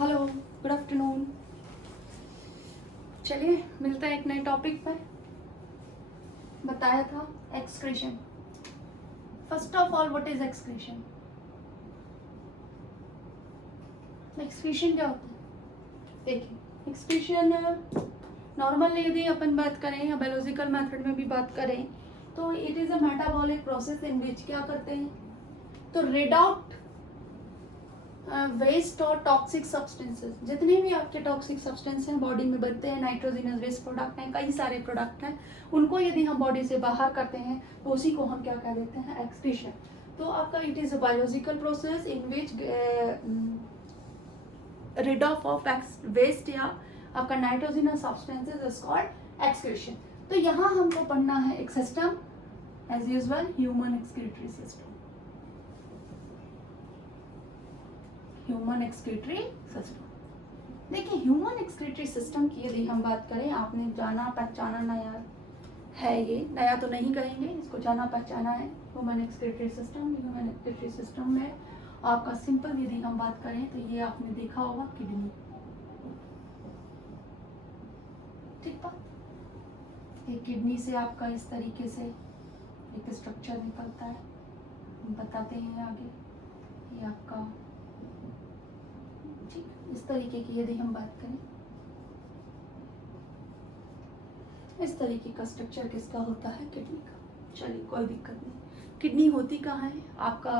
Hello, good afternoon. चलिए मिलते हैं एक नए टॉपिक पर। बताया था excretion. First of all, what is excretion? Excretion क्या होता है? देखिए, एक्सक्रीशन नॉर्मली यदि अपन बात करें या बायोलॉजिकल मेथड में भी बात करें तो it is a metabolic process in which क्या करते हैं, तो रेड आउट वेस्ट और टॉक्सिक सब्सटेंसेस, जितने भी आपके टॉक्सिक सब्सटेंस हैं बॉडी में बनते हैं, नाइट्रोजनस वेस्ट प्रोडक्ट हैं, कई सारे प्रोडक्ट हैं, उनको यदि हम बॉडी से बाहर करते हैं तो उसी को हम क्या कह देते हैं, एक्सक्रीशन। तो आपका it is a biological process in which rid of waste या आपका nitrogenous substances is called excretion. तो यहाँ हमको पढ़ना है एक system, as usual human excretory system. Human excretory system. देखिए, ह्यूमन एक्सक्रीटरी सिस्टम की यदि हम बात करें, आपने जाना पहचाना नया है, ये नया तो नहीं कहेंगे, इसको जाना पहचाना है। Human excretory system, human excretory system में आपका सिंपल यदि हम बात करें तो ये आपने देखा होगा किडनी। ठीक बात। एक किडनी से आपका इस तरीके से एक स्ट्रक्चर निकलता है, हम बताते हैं आगे। ये आपका ठीक इस तरीके की यदि हम बात करें, इस तरीके का स्ट्रक्चर किसका होता है, किडनी का। चलिए, कोई दिक्कत नहीं। किडनी होती कहाँ है आपका?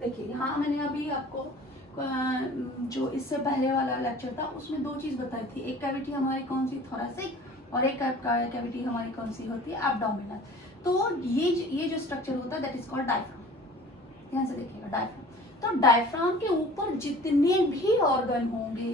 देखिए, यहाँ मैंने अभी आपको जो इससे पहले वाला लेक्चर था उसमें दो चीज़ बताई थी। एक कैविटी हमारी कौन सी, थोरेसिक, और एक कैविटी हमारी कौन सी होती है, एब्डोमिनल। तो ये जो स्ट्रक्चर होता है दैट इज कॉल्ड डायफ्राम। ध्यान से देखिएगा, डायफ्राम। तो डायफ्राम के ऊपर जितने भी ऑर्गन होंगे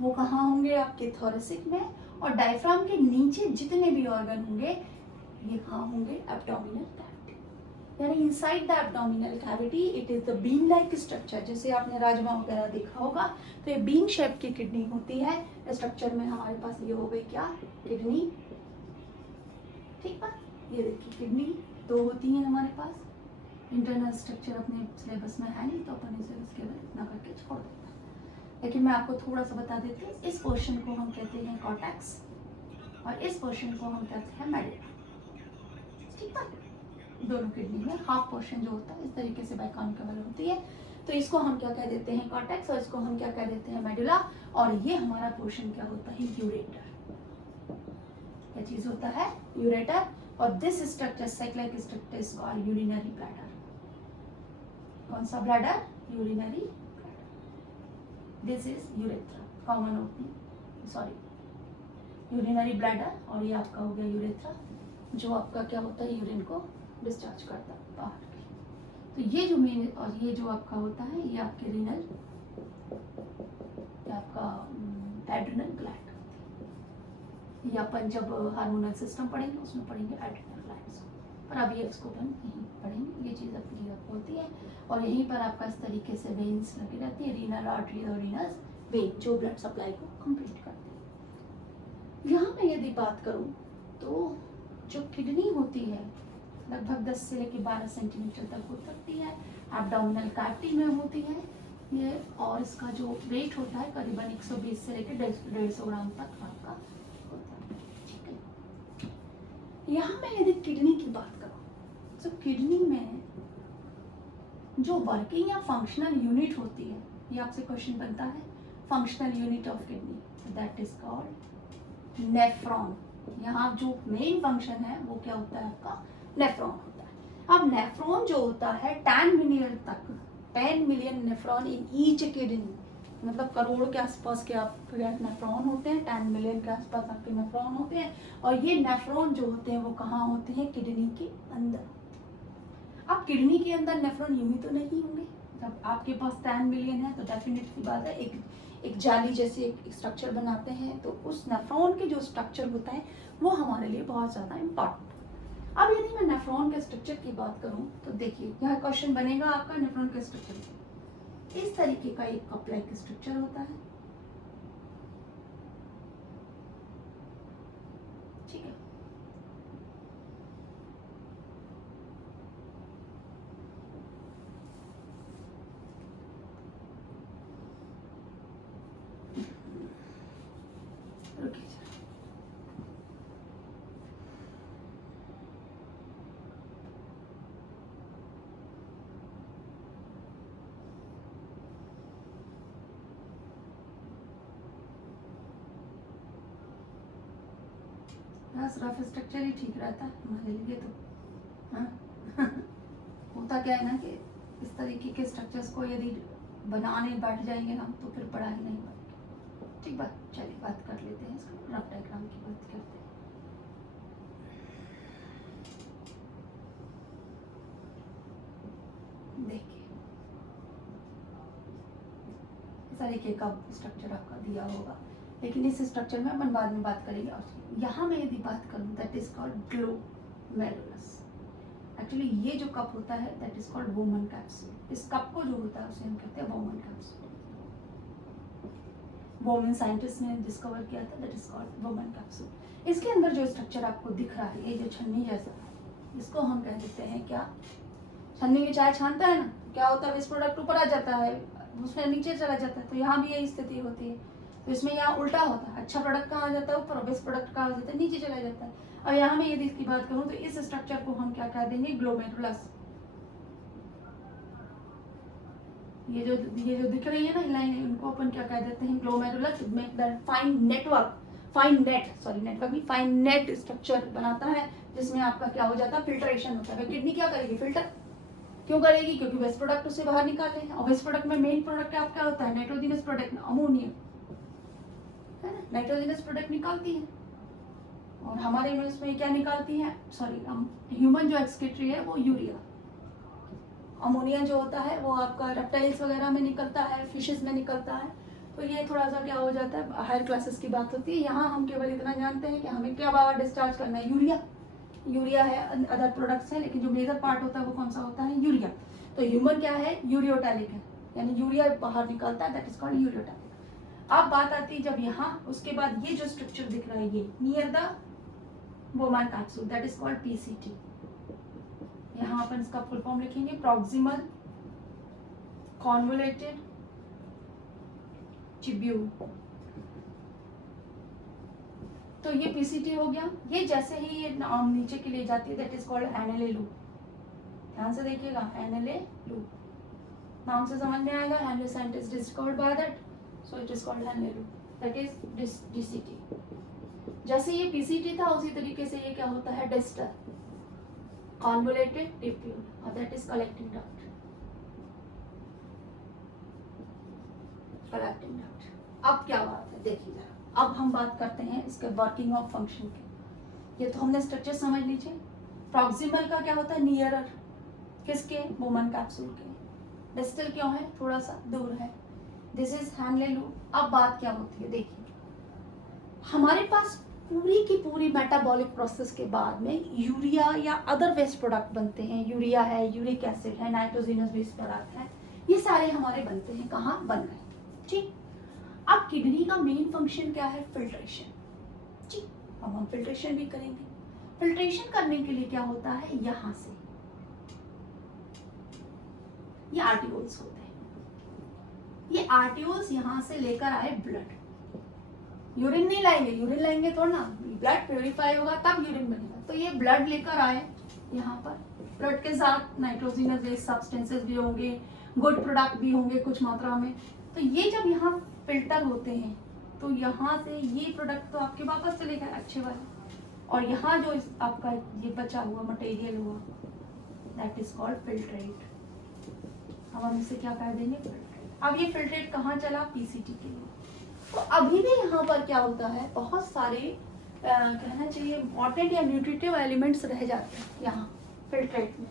वो कहाँ होंगे, आपके थोरेसिक में, और डायफ्राम के नीचे जितने भी ऑर्गन होंगे ये कहाँ होंगे, एब्डोमिनल कैविटी। यानी inside the abdominal cavity it is the bean like structure. जैसे आपने राजमा वगैरह देखा होगा तो ये बीन शेप की किडनी होती है। स्ट्रक्चर में हमारे पास ये हो गई क्या, किडनी। ठीक है, ये देखिए किडनी दो होती है हमारे पास। इंटरनल स्ट्रक्चर अपने सिलेबस में है नहीं तो अपन इसे उसके बाद इतना करके छोड़ देते हैं, लेकिन मैं आपको थोड़ा सा बता देती हूँ। इस पोर्शन को हम कहते हैं कॉर्टेक्स और इस पोर्शन को हम कहते हैं मेडुला। ठीक है, दोनों किडनी में हाफ पोर्शन जो होता है इस तरीके से बाइकॉन्केवल होती है। तो इसको हम क्या कह देते हैं, कॉर्टेक्स, और इसको हम क्या कह देते हैं, मेडुला। और ये हमारा पोर्शन क्या होता है, यूरेटर। क्या चीज होता है, यूरेटर। और this structure, cyclic structure is called urinary bladder. कौन सा bladder, urinary bladder. This is urethra, common opening, sorry urinary bladder. और ये आपका हो गया यूरेथ्रा, जो आपका क्या होता है, यूरिन को डिस्चार्ज करता है बाहर। तो ये जो मेन, और ये जो आपका होता है ये आपके रीनल, आपका एड्रिनल ग्लैंड। ये अपन जब हार्मोनल सिस्टम पढ़ेंगे उसमें पढ़ेंगे एड्रिनल ग्लैंड्स, पर अभी इसको अपन नहीं पढ़ेंगे। ये चीज़ अब क्लियर होती है। और यहीं पर आपका इस तरीके से वेन्स लगी रहती है, रीनल आर्टरी और रीनस वेन, जो ब्लड सप्लाई को कंप्लीट करती है। यहाँ मैं यदि बात करूँ तो जो किडनी होती है लगभग 10 से लेकर 12 सेंटीमीटर तक हो सकती है, एब्डोमिनल कैविटी में होती है ये। और इसका जो वेट होता है करीबन 120 से लेकर 150 ग्राम तक आपका होता है। ठीक है, यहाँ मैं यदि किडनी की बात करूँ तो किडनी में जो वर्किंग या फंक्शनल यूनिट होती है, ये आपसे क्वेश्चन बनता है, functional unit of kidney that is called nephron. यहाँ जो मेन फंक्शन है वो क्या होता है, आपका नेफ्रॉन होता है। अब नेफ्रॉन जो होता है 10 मिलियन तक, 10 million nephron in each kidney, मतलब करोड़ के आसपास के आपके नेफ्रॉन होते हैं, 10 मिलियन के आसपास आपके नेफ्रॉन होते हैं। और ये नेफ्रॉन जो होते हैं वो कहाँ होते हैं, किडनी के अंदर। अब किडनी के अंदर नेफ्रॉन यूं ही तो नहीं होंगे, जब आपके पास 10 मिलियन है तो डेफिनेट सी बात है एक जाली जैसे एक स्ट्रक्चर बनाते हैं। तो उस नेफ्रॉन के जो स्ट्रक्चर होता है वो हमारे लिए बहुत ज़्यादा इम्पॉर्टेंट। अब यदि मैं नेफ्रॉन के स्ट्रक्चर की बात करूं तो देखिए, यहाँ क्वेश्चन बनेगा आपका नेफ्रॉन के स्ट्रक्चर। इस तरीके का एक कप लाइक स्ट्रक्चर होता है। ठीक है, बस रफ स्ट्रक्चर ही ठीक रहता है हमारे लिए तो। हाँ होता क्या है ना कि इस तरीके के स्ट्रक्चर्स को यदि बनाने बैठ जाएंगे हम तो फिर पढ़ाई नहीं बनेगी। ठीक बात, चलिए बात कर लेते हैं इसको, रफ डायग्राम की बात करते हैं। देखिए इस तरीके का स्ट्रक्चर आपका दिया होगा, लेकिन इस स्ट्रक्चर में अपन बाद में बात करेंगे। और यहाँ मैं यदि बात करूँ that is called glomerulus. Actually ये जो कप होता है that is called woman capsule. इस कप को जो होता है उसे हम कहते हैं वोमन कैप्सूल। वोमन साइंटिस्ट ने डिस्कवर किया था, that is called woman capsule. इसके अंदर जो स्ट्रक्चर आपको दिख रहा है, ये जो छन्नी जैसा है, इसको हम कह देते हैं क्या, छन्नी में चाय छानता है ना, क्या होता है वेस्ट प्रोडक्ट ऊपर आ जाता है, उसमें नीचे चला जाता है, तो यहाँ भी यही स्थिति होती है। तो इसमें यहाँ उल्टा होता है, अच्छा प्रोडक्ट कहाँ आ जाता है ऊपर, वेस्ट प्रोडक्ट कहाँ आ जाता है नीचे चला जाता है। और यहाँ में यदि इसकी बात करूँ तो इस स्ट्रक्चर को हम क्या कह देंगे, ग्लोमेरुलस। ये जो दिख रही है ना लाइन, इनको अपन क्या कह देते हैं, glomerulus. Make that fine net structure बनाता है, जिसमें आपका क्या हो जाता है, फिल्ट्रेशन होता है। किडनी क्या करेगी, फिल्टर क्यों करेगी, क्योंकि वेस्ट प्रोडक्ट उसे बाहर निकालते हैं। और वेस्ट प्रोडक्ट में मेन प्रोडक्ट क्या होता है, नाइट्रोजनस प्रोडक्ट, अमोनिया है ना, नाइट्रोजनस प्रोडक्ट निकालती है। और हमारे में इसमें क्या निकालती है, सॉरी ह्यूमन जो एक्सक्रीटरी है वो यूरिया। अमोनिया जो होता है वो आपका रेप्टाइल्स वगैरह में निकलता है, फिशेस में निकलता है। तो ये थोड़ा सा क्या हो जाता है, हायर क्लासेस की बात होती है। यहाँ हम केवल इतना जानते हैं कि हमें क्या बाहर डिस्चार्ज करना है, यूरिया है, अदर प्रोडक्ट्स हैं, लेकिन जो मेजर पार्ट होता है वो कौन सा होता है, यूरिया। तो ह्यूमन क्या है, यूरियोटैलिक है, यानी यूरिया बाहर निकलता है, दैट इज कॉल्ड यूरियोटैलिक। अब बात आती है जब यहाँ, उसके बाद ये जो स्ट्रक्चर दिख रहा है ये near the woman capsule, that is called PCT. यहाँ अपन इसका फुल फॉर्म लिखेंगे, प्रॉक्सिमल कॉन्वोलेटेड ट्यूब्यूल। तो ये पीसीटी हो गया। ये जैसे ही ये नीचे के लिए जाती है that is called Henle loop. ध्यान से देखिएगा, एनएलए लूप नाम से समझ में आएगा, Henle scientist discovered by that, so it is called Henle loop, that is DCT. जैसे ये पीसीटी था उसी तरीके से ये क्या होता है, डिस्टल कॉन्वोलेटेड ट्यूब्यूल, और दैट इज कलेक्टिंग डक्ट। अब क्या बात है, देखिए जरा, अब हम बात करते हैं इसके वर्किंग ऑफ फंक्शन के। ये तो हमने स्ट्रक्चर समझ लीजिए। प्रॉक्सिमल का क्या होता है, नियरर, किसके, वोमन कैप्सूल के। डिस्टल क्यों है, थोड़ा सा दूर है, दिस इज हैनले लूप। अब बात क्या होती है, देखिए हमारे पास पूरी की पूरी मेटाबॉलिक प्रोसेस के बाद में यूरिया या अदर वेस्ट प्रोडक्ट बनते हैं। यूरिया है, यूरिक एसिड है, नाइट्रोजनस वेस्ट प्रोडक्ट है, ये सारे हमारे बनते हैं, कहाँ बन गए, ठीक। अब किडनी का मेन फंक्शन क्या है, फिल्ट्रेशन, ठीक। अब हम फिल्ट्रेशन भी करेंगे। फिल्ट्रेशन करने के लिए क्या होता है, यहाँ से ये आर्टियोल्स होते हैं। ये आर्टियोल्स यहाँ से लेकर आए ब्लड, यूरिन नहीं लाएंगे, यूरिन लाएंगे तो ना, ब्लड प्योरीफाई होगा तब यूरिन बनेगा। तो ये ब्लड लेकर आए यहाँ पर, ब्लड के साथ नाइट्रोजनस बेस्ड सब्सटेंसेस भी होंगे, गुड प्रोडक्ट भी होंगे कुछ मात्रा में। तो ये जब यहाँ फिल्टर होते हैं तो यहाँ से ये प्रोडक्ट तो आपके वापस चले गए अच्छे वाले, और यहाँ जो आपका ये बचा हुआ मटेरियल हुआ दैट इज कॉल्ड फिल्ट्रेट। अब हम इसे क्या कर देंगे, फिल्ट्रेट। अब ये फिल्ट्रेट कहाँ चला, पीसीटी के लिए। तो अभी भी यहाँ पर क्या होता है, बहुत सारे कहना चाहिए इम्पॉर्टेंट या न्यूट्रिटिव एलिमेंट्स रह जाते हैं यहाँ फिल्ट्रेट में।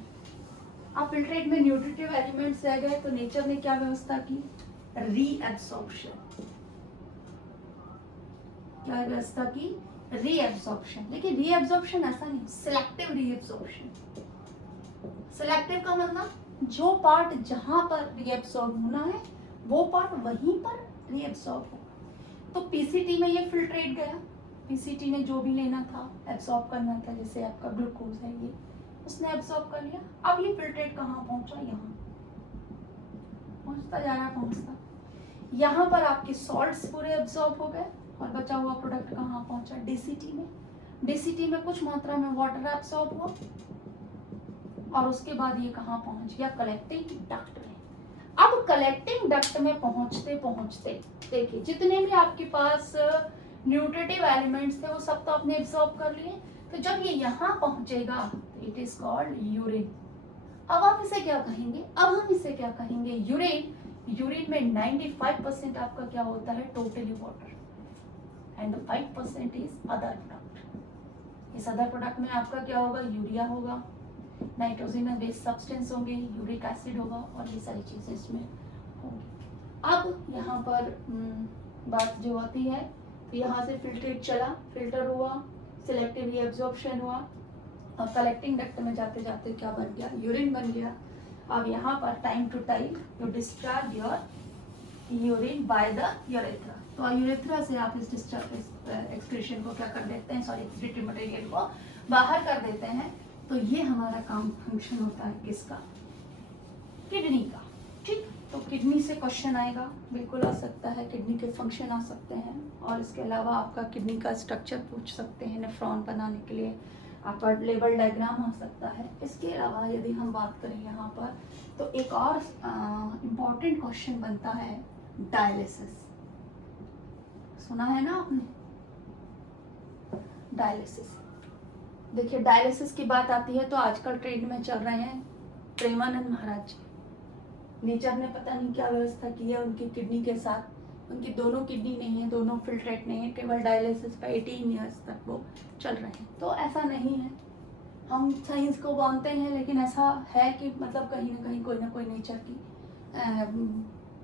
अब फिल्ट्रेट में न्यूट्रिटिव एलिमेंट्स रह गए तो नेचर ने क्या व्यवस्था की, रीएब्सॉर्प्शन। क्या व्यवस्था की, रीएब्सॉर्प्शन। लेकिन रीएब्सॉर्प्शन ऐसा नहीं, सिलेक्टिव रीएब्सॉर्प्शन। सिलेक्टिव का मतलब जो पार्ट जहां पर रीएब्सॉर्ब होना है वो पार्ट वहीं पर रीएब्सॉर्ब हो। तो पीसीटी में ये फिल्ट्रेट गया, पीसीटी ने जो भी लेना था एब्सॉर्ब करना था, जैसे आपका ग्लूकोज है ये, उसने एब्सॉर्ब कर लिया। अब ये फिल्ट्रेट कहाँ पहुंचा, यहाँ पहुंचता जा रहा, पहुंचता यहाँ पर आपके सॉल्ट्स पूरे एब्सॉर्ब हो गए और बचा हुआ प्रोडक्ट कहाँ पहुंचा, डीसीटी में। डीसीटी में कुछ मात्रा में वाटर एब्सॉर्ब हुआ और उसके बाद ये कहाँ पहुंच गया, कलेक्टिंग डक्ट में। अब कलेक्टिंग डक्ट में पहुंचते पहुंचते देखिए जितने भी आपके पास न्यूट्रिटिव एलिमेंट्स थे वो सब तो आपने एब्सॉर्ब कर लिए। तो जब ये यहाँ पहुंचेगा तो इट इज कॉल्ड यूरिन। अब आप इसे क्या कहेंगे, अब हम इसे क्या कहेंगे, यूरिन। यूरिन में 95% आपका क्या होता है, totally water, and 5% is other product. इस अदर प्रोडक्ट में आपका क्या होगा, यूरिया होगा, नाइट्रोजनस बेस्ड सब्सटेंस होंगे, यूरिक एसिड होगा, और ये सारी चीजें इसमें होंगी। अब यहाँ पर बात जो आती है, तो यहाँ से फिल्ट्रेट चला, फिल्टर हुआ, सिलेक्टिवली एब्जॉर्प्शन हुआ, और कलेक्टिंग डक्ट में जाते जाते क्या बन गया, यूरिन बन गया। अब यहाँ पर time to time you discharge your urine by the urethra. तो यूरेथ्रा से आप इस डिस्चार्ज एक्सक्रीशन को क्या कर देते हैं, सॉरी एक्सक्रीटरी मटेरियल को बाहर कर देते हैं। तो ये हमारा काम फंक्शन होता है किसका, किडनी का। ठीक, तो किडनी से क्वेश्चन आएगा, बिल्कुल आ सकता है, किडनी के फंक्शन आ सकते हैं, और इसके अलावा आपका किडनी का स्ट्रक्चर पूछ सकते हैं, नेफ्रॉन बनाने के लिए आपका लेवल डायग्राम आ सकता है। इसके अलावा यदि हम बात करें यहाँ पर, तो एक और इम्पॉर्टेंट क्वेश्चन बनता है डायलिसिस। सुना है ना आपने, डायलिसिस। देखिए डायलिसिस की बात आती है तो आजकल ट्रेंड में चल रहे हैं प्रेमानंद महाराज जी। नेचर ने पता नहीं क्या व्यवस्था की है उनकी किडनी के साथ, उनकी दोनों किडनी नहीं है, दोनों फिल्ट्रेट नहीं है, केवल डायलिसिस पे 18 ईयर्स तक वो चल रहे हैं। तो ऐसा नहीं है, हम साइंस को मानते हैं, लेकिन ऐसा है कि मतलब कहीं ना कोई नेचर की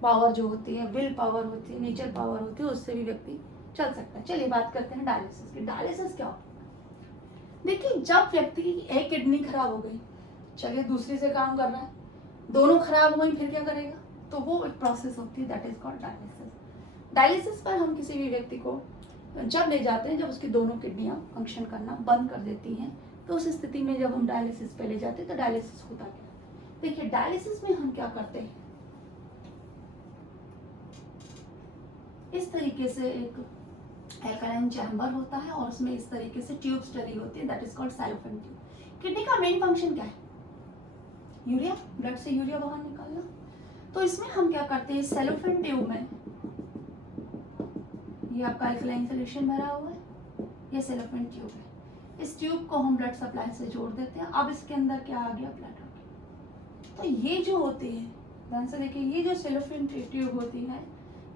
पावर जो होती है, विल पावर होती है, नेचर पावर होती है, उससे भी व्यक्ति चल सकता है। चलिए बात करते हैं डायलिसिस की। डायलिसिस क्या होता है, देखिए जब व्यक्ति की एक किडनी खराब हो गई, चलिए दूसरी से काम कर रहा है, दोनों खराब हुई, फिर क्या करेगा, तो वो एक प्रोसेस होती है, that is called dialysis. Dialysis पर हम किसी भी व्यक्ति को जब ले जाते हैं, जब उसकी दोनों किडनियां फंक्शन करना बंद कर देती हैं, तो उस स्थिति में जब हम डायलिसिस पे ले जाते हैं तो डायलिसिस होता क्या है। देखिए डायलिसिस में हम क्या करते हैं, इस तरीके से एक एल्कलाइन चैम्बर होता है, और उसमें इस तरीके से ट्यूब्स डली होती है, that is called cellophane tube. Kidney का मेन फंक्शन क्या है, यूरिया, ब्लड से यूरिया बाहर निकालना। तो इसमें हम क्या करते हैं, सेलोफेन ट्यूब में, ये आपका अल्कलाइन सॉल्यूशन भरा हुआ है, ये सेलोफेन ट्यूब है, इस ट्यूब को हम ब्लड सप्लाई से जोड़ देते हैं। अब इसके अंदर क्या आ गया, ब्लड आ गया। तो ये जो होती है, ध्यान से देखिए, ये जो सेलोफेन ट्यूब होती है,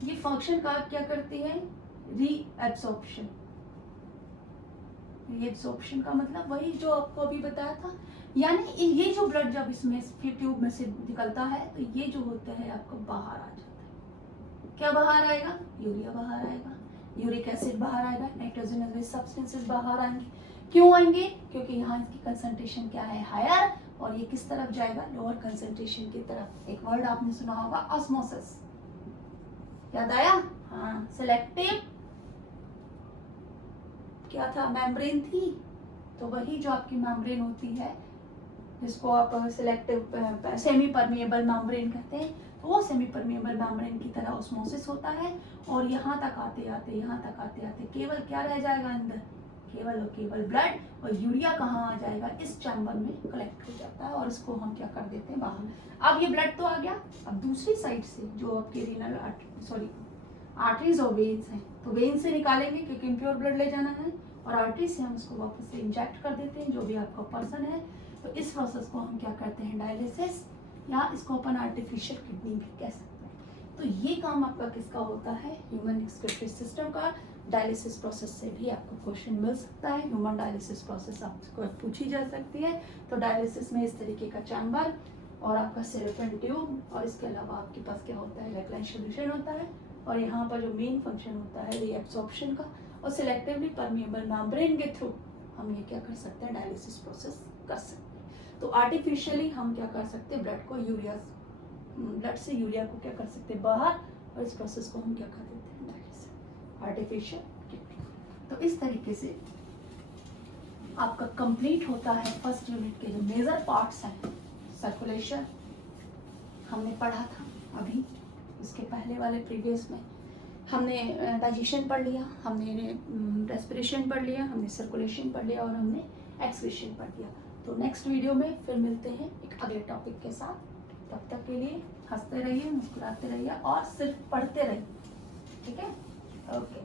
ये फंक्शन का क्या करती है, रीएब्सॉर्प्शन। रीएब्सॉर्प्शन का मतलब वही जो आपको अभी बताया था, यानी ये जो ब्लड जब इसमें ट्यूब में से निकलता है, तो ये जो होता है आपको बाहर आ जाता है। क्या बाहर आएगा, यूरिया बाहर आएगा, यूरिक एसिड बाहर आएगा, नाइट्रोजनस बेस्ड सब्सटेंसेस बाहर आएंगे। क्यों आएंगे, क्योंकि यहाँ इसकी कंसंट्रेशन क्या है, हायर, और ये किस तरफ जाएगा, लोअर कंसंट्रेशन की तरफ। एक वर्ड आपने सुना होगा, ऑस्मोसिस, याद आया, हाँ। सिलेक्टिव क्या था, मेम्ब्रेन थी, तो वही जो आपकी मेम्ब्रेन होती है, जिसको आप सिलेक्टिव सेमी परमिएबल मेम्ब्रेन कहते हैं, तो वो सेमी परमिएबल मेम्ब्रेन की तरह ऑस्मोसिस होता है, और यहाँ तक आते आते केवल क्या रह जाएगा अंदर, केवल और केवल ब्लड, और यूरिया कहाँ आ जाएगा, इस चैम्बर में कलेक्ट हो जाता है, और इसको हम क्या कर देते हैं, बाहर। अब ये ब्लड तो आ गया, अब दूसरी साइड से जो आपके रीनल आर्टरीज और वेन्स हैं, तो वेन से निकालेंगे क्योंकि इम्प्योर ब्लड ले जाना है, और आर्टरी से हम उसको वापस से इंजेक्ट कर देते हैं, जो भी आपका पर्सन है। तो इस प्रोसेस को हम क्या करते हैं, डायलिसिस, या इसको अपन आर्टिफिशियल किडनी भी कह सकते हैं। तो ये काम आपका किसका होता है, ह्यूमन एक्सक्रीटरी सिस्टम का। डायलिसिस प्रोसेस से भी आपको क्वेश्चन मिल सकता है, ह्यूमन डायलिसिस प्रोसेस आपको पूछी जा सकती है। तो डायलिसिस में इस तरीके का चैम्बर और आपका सेलोफेन ट्यूब, और इसके अलावा आपके पास क्या होता है, अल्कलाइन सॉल्यूशन होता है, और यहाँ पर जो मेन फंक्शन होता है रीएब्सॉर्प्शन का, और सिलेक्टिवली परमिएबल मेम्ब्रेन के थ्रू हम ये क्या कर सकते हैं, डायलिसिस प्रोसेस कर सकते हैं। तो आर्टिफिशियली हम क्या कर सकते हैं, ब्लड से यूरिया को क्या कर सकते हैं, बाहर, और इस प्रोसेस को हम क्या कर देते हैं, डायलिसिस, आर्टिफिशियल किडनी। तो इस तरीके से आपका कंप्लीट होता है फर्स्ट यूनिट के जो मेजर पार्ट्स हैं। सर्कुलेशन हमने पढ़ा था अभी, इसके पहले वाले प्रीवियस में हमने डाइजेशन पढ़ लिया, हमने रेस्पिरेशन पढ़ लिया, हमने सर्कुलेशन पढ़ लिया, और हमने एक्सक्रीशन पढ़ लिया। तो नेक्स्ट वीडियो में फिर मिलते हैं एक अगले टॉपिक के साथ। तब तक के लिए हंसते रहिए, मुस्कुराते रहिए, और सिर्फ पढ़ते रहिए, ठीक है, ओके।